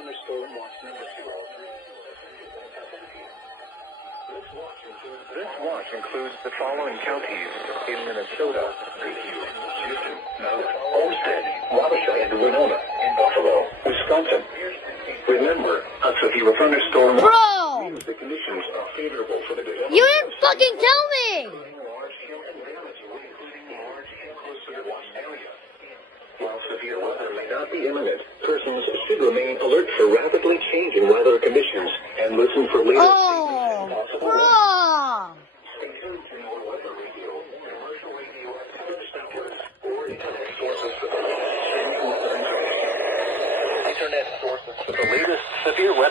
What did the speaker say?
Thunderstorm watch number 2. This watch includes the following counties in Minnesota: Houston, Olmsted, Waukesha, and Winona. In Buffalo, Wisconsin. Remember, a severe thunderstorm. Bro! The conditions are favorable for the development. You didn't fucking tell me! While severe weather may not be imminent, persons should remain alert for rapidly changing weather conditions and listen for latest Oh, bro! Stay tuned to your weather radio, commercial radio, weather stations, or internet sources for the latest severe weather.